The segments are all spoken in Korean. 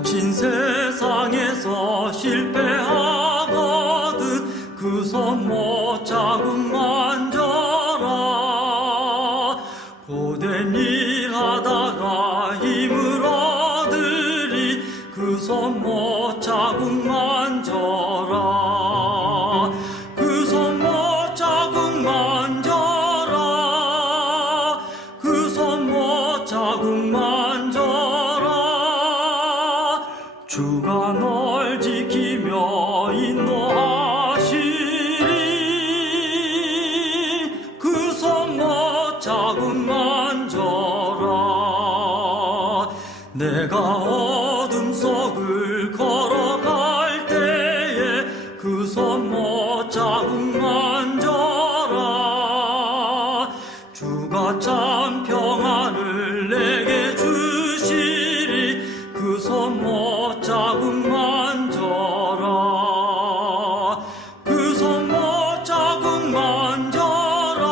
거친 세상에서 실패하거든 그 손 못 자국 만져라. 고된 일 하다가 힘을 얻으리 그 손 못 자국 만져라. 그 손 못 자국 만져라. 그 손 못 자국 만져라. 주가 널 지키며 인도하시리. 그 손 못 자국 만져라. 내가 어둠 속을 걸어갈 때에 그 손 못 자국 만져라. 주가 참 평안을 내게 주시리. 그 손 못 자국 만져라. 그 손 못 자국 만져라.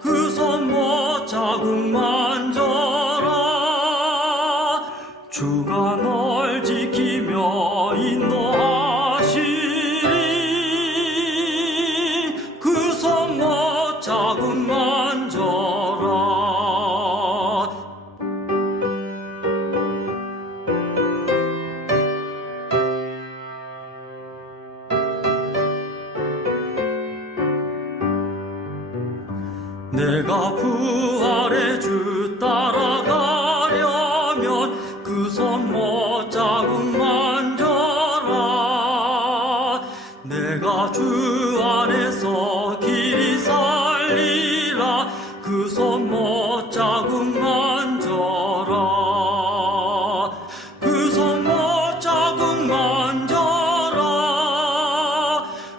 그 손 못 자국 만져라. 주가 널 지키며 인도하시리. 그 손 못 자국 만져라. 내가 부활의 주 따라가려면 그 손 못 자국 만져라. 내가 주 안에서 길이 살리라. 그 손 못 자국 만져라. 그 손 못 자국 만져라.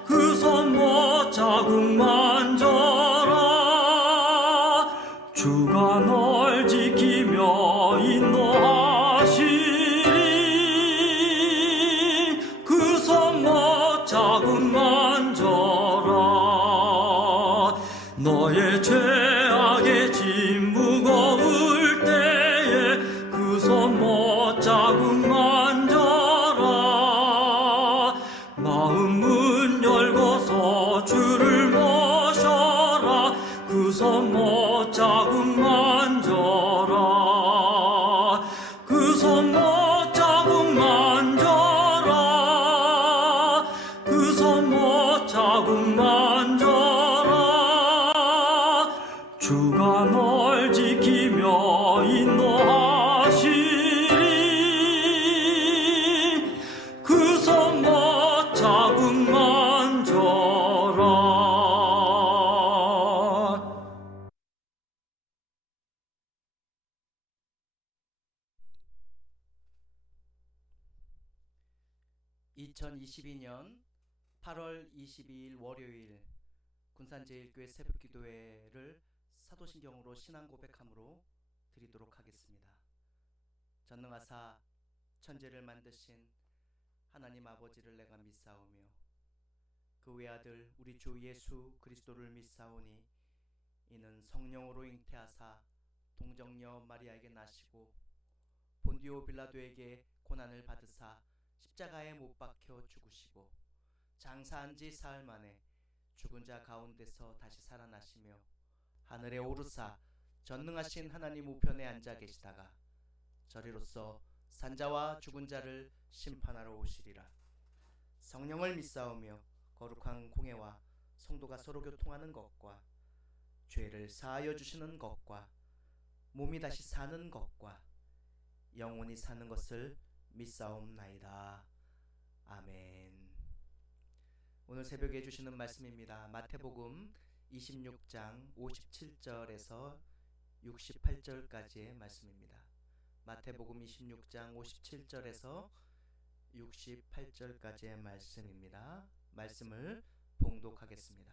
그 손 못 자국 만져라. 주가 널 지키며 인도하시리. 그 손 못 자국 만져라. 너의 죄악의 짐 무거울 때에 그 손 못 자국 만져라. 마음 문 열고서 주를 모셔라. 그 손 못 자국 만져라. 그 손 못 자국 만져라. 그 손 못 자국 만져라. 주가 널 지키며 인도하시리. 그 손 못 자국 만져라. 2022년 8월 22일 월요일 군산제일교회 새벽기도회를 사도신경으로 신앙 고백함으로 드리도록 하겠습니다. 전능하사 천지를 만드신 하나님 아버지를 내가 믿사오며 그 외아들 우리 주 예수 그리스도를 믿사오니 이는 성령으로 잉태하사 동정녀 마리아에게 나시고 본디오 빌라도에게 고난을 받으사 십자가에 못 박혀 죽으시고 장사한 지 사흘 만에 죽은 자 가운데서 다시 살아나시며 하늘에 오르사 전능하신 하나님 우편에 앉아 계시다가 저리로서 산자와 죽은 자를 심판하러 오시리라. 성령을 믿사오며 거룩한 공회와 성도가 서로 교통하는 것과 죄를 사하여 주시는 것과 몸이 다시 사는 것과 영원히 사는 것을 믿사옵나이다. 아멘. 오늘 새벽에 해주시는 말씀입니다. 마태복음 26장 57절에서 68절까지의 말씀입니다. 마태복음 26장 57절에서 68절까지의 말씀입니다. 말씀을 봉독하겠습니다.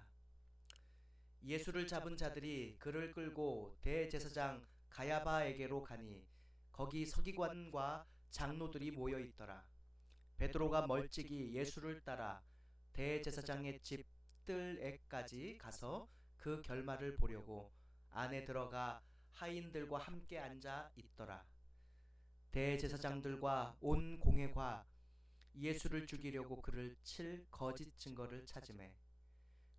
예수를 잡은 자들이 그를 끌고 대제사장 가야바에게로 가니 거기 서기관과 장로들이 모여 있더라. 베드로가 멀찍이 예수를 따라 대제사장의 집 뜰에까지 가서 그 결말을 보려고 안에 들어가 하인들과 함께 앉아 있더라. 대제사장들과 온 공회가 예수를 죽이려고 그를 칠 거짓 증거를 찾음에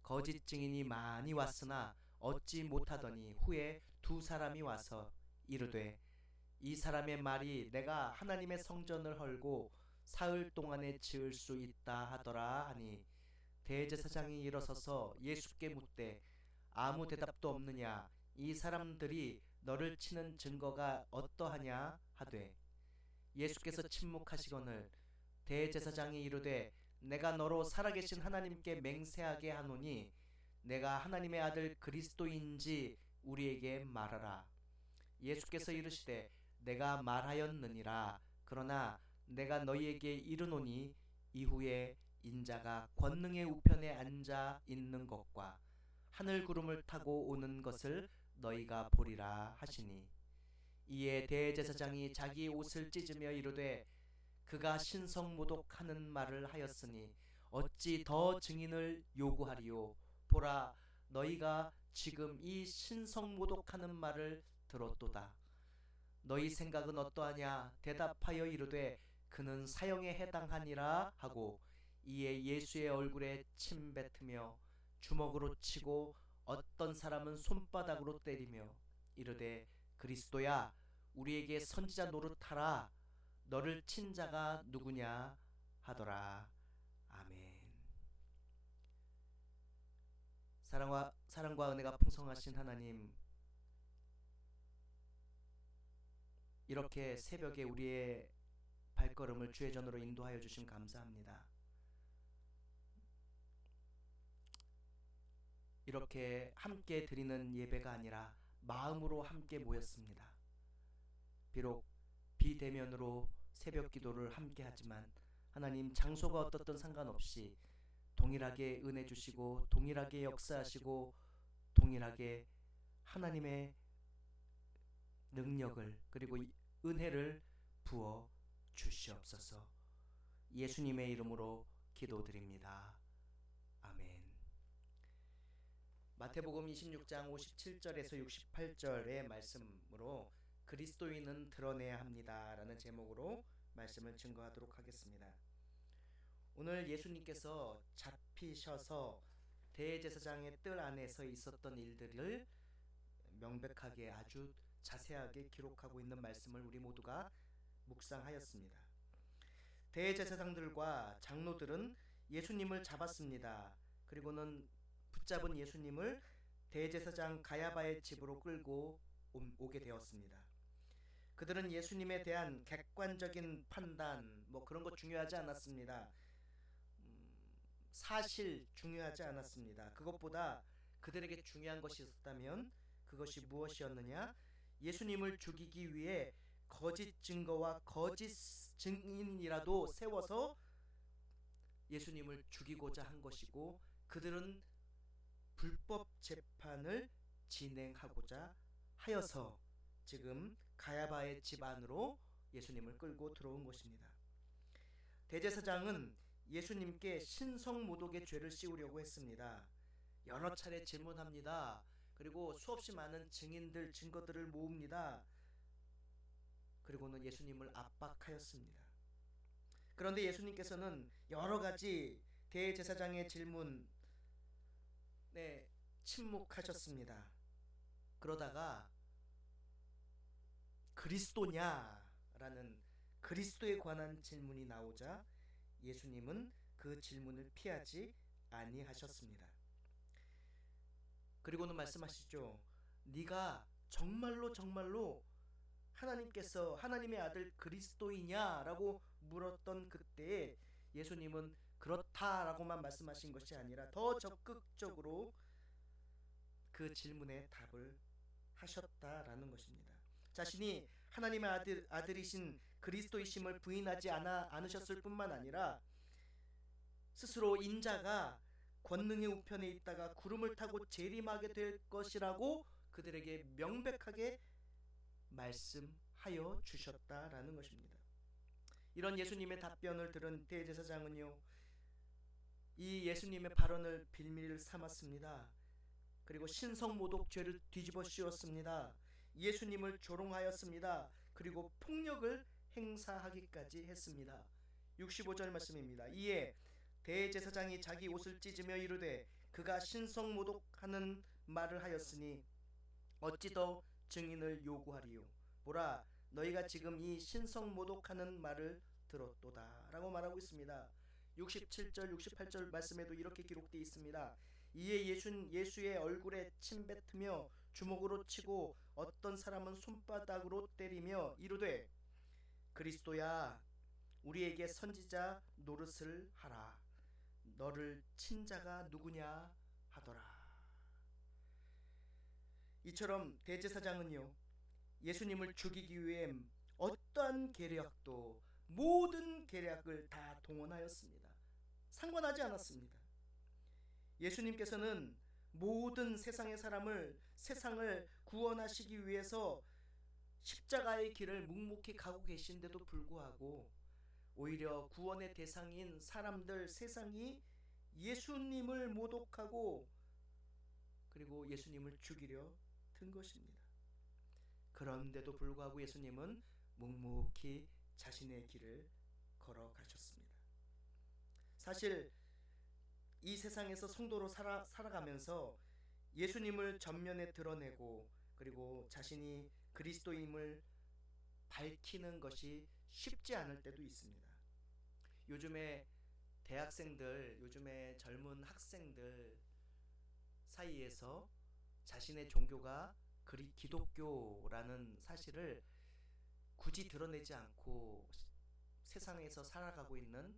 거짓 증인이 많이 왔으나 얻지 못하더니 후에 두 사람이 와서 이르되 이 사람의 말이 내가 하나님의 성전을 헐고 사흘 동안에 지을 수 있다 하더라 하니 대제사장이 일어서서 예수께 묻되 아무 대답도 없느냐 이 사람들이 너를 치는 증거가 어떠하냐 하되 예수께서 침묵하시거늘 대제사장이 이르되 내가 너로 살아계신 하나님께 맹세하게 하노니 내가 하나님의 아들 그리스도인지 우리에게 말하라. 예수께서 이르시되 내가 말하였느니라. 그러나 내가 너희에게 이르노니 이후에 인자가 권능의 우편에 앉아 있는 것과 하늘 구름을 타고 오는 것을 너희가 보리라 하시니 이에 대제사장이 자기 옷을 찢으며 이르되 그가 신성모독하는 말을 하였으니 어찌 더 증인을 요구하리요. 보라 너희가 지금 이 신성모독하는 말을 들었도다. 너희 생각은 어떠하냐 대답하여 이르되 그는 사형에 해당하니라 하고 이에 예수의 얼굴에 침 뱉으며 주먹으로 치고 어떤 사람은 손바닥으로 때리며 이르되 그리스도야 우리에게 선지자 노릇하라. 너를 친 자가 누구냐 하더라. 아멘. 사랑과 은혜가 풍성하신 하나님, 이렇게 새벽에 우리의 발걸음을 주의 전으로 인도하여 주심 감사합니다. 이렇게 함께 드리는 예배가 아니라 마음으로 함께 모였습니다. 비록 비대면으로 새벽 기도를 함께 하지만 하나님 장소가 어떻든 상관없이 동일하게 은혜 주시고 동일하게 역사하시고 동일하게 하나님의 능력을 그리고 은혜를 부어 주시옵소서. 예수님의 이름으로 기도드립니다. 아멘. 마태복음 26장 57절에서 68절의 말씀으로 그리스도인은 드러내야 합니다 라는 제목으로 말씀을 증거하도록 하겠습니다. 오늘 예수님께서 잡히셔서 대제사장의 뜰 안에서 있었던 일들을 명백하게 아주 자세하게 기록하고 있는 말씀을 우리 모두가 묵상하였습니다. 대제사장들과 장로들은 예수님을 잡았습니다. 그리고는 붙잡은 예수님을 대제사장 가야바의 집으로 끌고 오게 되었습니다. 그들은 예수님에 대한 객관적인 판단 그런 거 중요하지 않았습니다. 사실 중요하지 않았습니다. 그것보다 그들에게 중요한 것이 있었다면 그것이 무엇이었느냐? 예수님을 죽이기 위해 거짓 증거와 거짓 증인이라도 세워서 예수님을 죽이고자 한 것이고 그들은 불법 재판을 진행하고자 하여서 지금 가야바의 집 안으로 예수님을 끌고 들어온 것입니다. 대제사장은 예수님께 신성모독의 죄를 씌우려고 했습니다. 여러 차례 질문합니다. 그리고 수없이 많은 증인들, 증거들을 모읍니다. 그리고는 예수님을 압박하였습니다. 그런데 예수님께서는 여러 가지 대제사장의 질문에 침묵하셨습니다. 그러다가 그리스도냐라는 그리스도에 관한 질문이 나오자 예수님은 그 질문을 피하지 아니하셨습니다. 그리고는 말씀하시죠. 네가 정말로 하나님께서 하나님의 아들 그리스도이냐라고 물었던 그때에 예수님은 그렇다라고만 말씀하신 것이 아니라 더 적극적으로 그 질문에 답을 하셨다라는 것입니다. 자신이 하나님의 아들이신 그리스도이심을 부인하지 않으셨을 뿐만 아니라 스스로 인자가 권능의 우편에 있다가 구름을 타고 재림하게 될 것이라고 그들에게 명백하게 말씀하여 주셨다라는 것입니다. 이런 예수님의 답변을 들은 대제사장은요, 이 예수님의 발언을 빌미를 삼았습니다. 그리고 신성모독죄를 뒤집어 씌웠습니다. 예수님을 조롱하였습니다. 그리고 폭력을 행사하기까지 했습니다. 65절 말씀입니다. 이에 대제사장이 자기 옷을 찢으며 이르되 그가 신성모독하는 말을 하였으니 어찌 더 증인을 요구하리요. 보라, 너희가 지금 이 신성모독하는 말을 들었도다 라고 말하고 있습니다. 67절 68절 말씀에도 이렇게 기록되어 있습니다. 이에 예수의 얼굴에 침 뱉으며 주먹으로 치고 어떤 사람은 손바닥으로 때리며 이르되 그리스도야 우리에게 선지자 노릇을 하라. 너를 친 자가 누구냐 하더라. 이처럼 대제사장은요, 예수님을 죽이기 위해 어떠한 계략도, 모든 계략을 다 동원하였습니다. 상관하지 않았습니다. 예수님께서는 모든 세상의 세상을 구원하시기 위해서 십자가의 길을 묵묵히 가고 계신데도 불구하고 오히려 구원의 대상인 사람들, 세상이 예수님을 모독하고 그리고 예수님을 죽이려 든 것입니다. 그런데도 불구하고 예수님은 묵묵히 자신의 길을 걸어가셨습니다. 사실 이 세상에서 성도로 살아가면서 예수님을 전면에 드러내고 그리고 자신이 그리스도임을 밝히는 것이 쉽지 않을 때도 있습니다. 요즘에 대학생들, 요즘에 젊은 학생들 사이에서 자신의 종교가 기독교라는 사실을 굳이 드러내지 않고 세상에서 살아가고 있는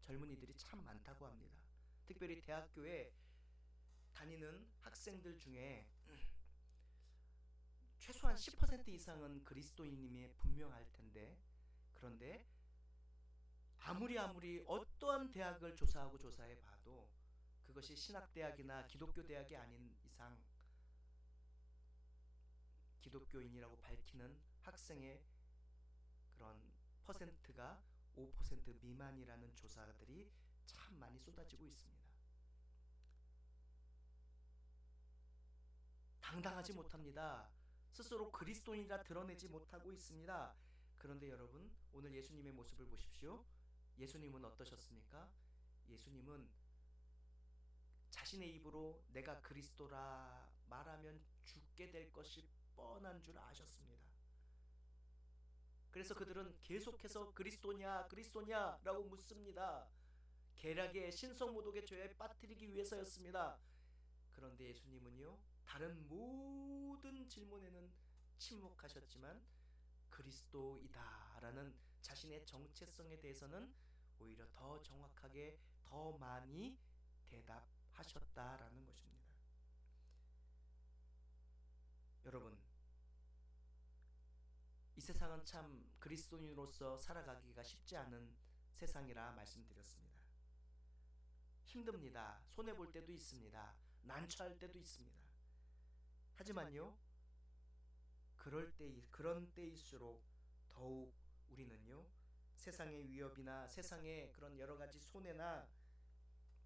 젊은이들이 참 많다고 합니다. 특별히 대학교에 다니는 학생들 중에 최소한 10% 이상은 그리스도인임이 분명할 텐데, 그런데 아무리 어떠한 대학을 조사해 봐도 그것이 신학대학이나 기독교 대학이 아닌 이상 기독교인이라고 밝히는 학생의 그런 퍼센트가 5% 미만이라는 조사들이 참 많이 쏟아지고 있습니다. 당당하지 못합니다. 스스로 그리스도인이라 드러내지 못하고 있습니다. 그런데 여러분, 오늘 예수님의 모습을 보십시오. 예수님은 어떠셨습니까? 예수님은 자신의 입으로 내가 그리스도라 말하면 죽게 될 것이 뻔한 줄 아셨습니다. 그래서 그들은 계속해서 그리스도냐 라고 묻습니다. 계략의 신성모독의 죄에 빠뜨리기 위해서였습니다. 그런데 예수님은요, 다른 모든 질문에는 침묵하셨지만 그리스도이다 라는 자신의 정체성에 대해서는 오히려 더 정확하게 더 많이 대답하셨다라는 것입니다. 여러분, 이 세상은 참 그리스도인으로서 살아가기가 쉽지 않은 세상이라 말씀드렸습니다. 힘듭니다. 손해볼 때도 있습니다. 난처할 때도 있습니다. 하지만요, 그런 때일수록 더욱 우리는요, 세상의 위협이나 세상의 그런 여러 가지 손해나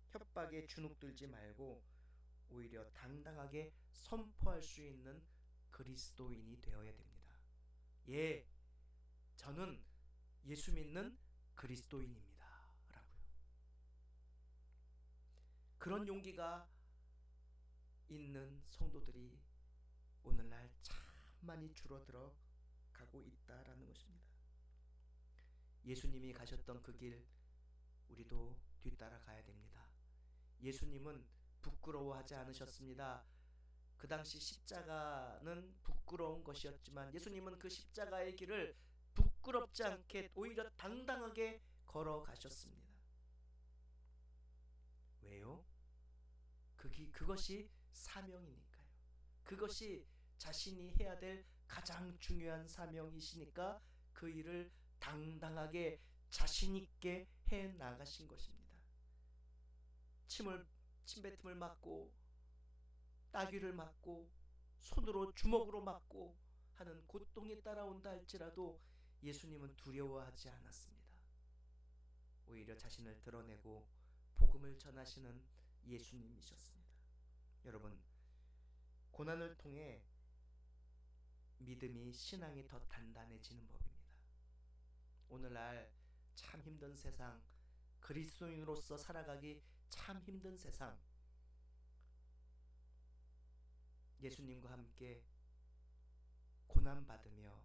협박에 주눅들지 말고 오히려 당당하게 선포할 수 있는 그리스도인이 되어야 됩니다. 예, 저는 예수 믿는 그리스도인입니다 라고요. 그런 용기가 있는 성도들이 오늘날 참 많이 줄어들어 가고 있다라는 것입니다. 예수님이 가셨던 그 길 우리도 뒤따라 가야 됩니다. 예수님은 부끄러워하지 않으셨습니다. 그 당시 십자가는 부끄러운 것이었지만 예수님은 그 십자가의 길을 부끄럽지 않게 오히려 당당하게 걸어가셨습니다. 왜요? 그것이 사명이니까요. 그것이 자신이 해야 될 가장 중요한 사명이시니까 그 일을 당당하게 자신있게 해 나가신 것입니다. 침뱉음을 맞고 따귀를 맞고 손으로 주먹으로 맞고 하는 고통이 따라온다 할지라도 예수님은 두려워하지 않았습니다. 오히려 자신을 드러내고 복음을 전하시는 예수님이셨습니다. 여러분, 고난을 통해 믿음이, 신앙이 더 단단해지는 법입니다. 오늘날 참 힘든 세상, 그리스도인으로서 살아가기 참 힘든 세상, 예수님과 함께 고난받으며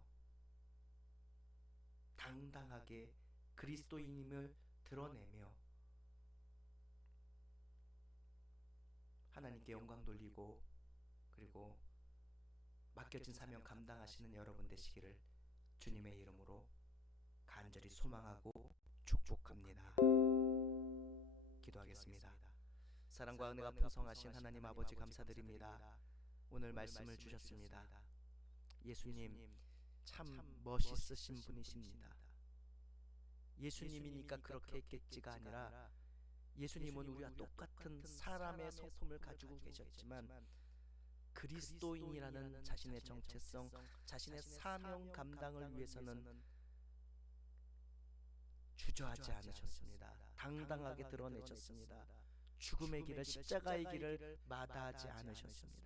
당당하게 그리스도인임을 드러내며 하나님께 영광 돌리고 그리고 맡겨진 사명 감당하시는 여러분 되시기를 주님의 이름으로 간절히 소망하고 축복합니다. 기도하겠습니다. 사랑과 은혜가 풍성하신 하나님 아버지 감사드립니다. 오늘 말씀을 주셨습니다. 예수님 참 멋있으신 분이십니다. 예수님이니까 그렇게 했겠지가 아니라 예수님은 우리와 똑같은 사람의 성품을 가지고 계셨지만 그리스도인이라는 자신의 정체성, 자신의 사명 감당을 위해서는 주저하지 않으셨습니다. 당당하게 드러내셨습니다. 죽음의 길을, 십자가의 길을 마다하지 않으셨습니다.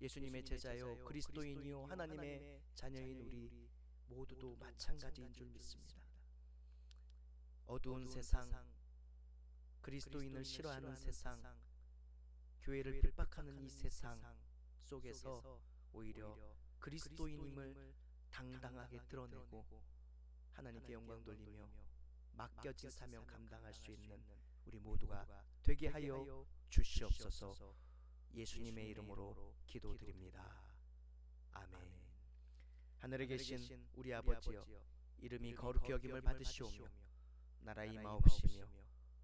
예수님의 제자요, 그리스도인이요, 하나님의 자녀인 우리 모두도 마찬가지인 줄 믿습니다. 어두운 세상, 그리스도인을 싫어하는 세상, 교회를 핍박하는 이 세상 속에서 오히려 그리스도인임을 당당하게 드러내고 하나님께 영광 돌리며 맡겨진 사명 감당할 수 있는 우리 모두가 되게 하여 주시옵소서. 예수님의 이름으로 기도드립니다. 아멘. 하늘에 계신 우리 아버지여, 이름이 거룩히 여김을 받으시오며 나라의 임하옵시며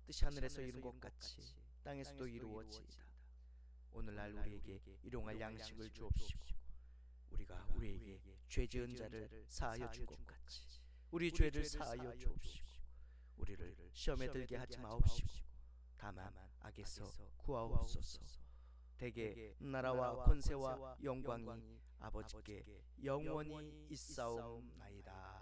뜻이 하늘에서 이룬 것 같이 땅에서도 이루어지이다. 오늘날 우리에게 일용할 양식을 주옵시고 우리가 우리에게 죄 지은 자를 사하여 준 것 같이 우리 죄를 사하여 주옵시고 우리를 시험에 들게 하지 마옵시고 다만 악에서 구하옵소서. 대개 나라와 권세와 영광이 아버지께 영원히 있사옵나이다.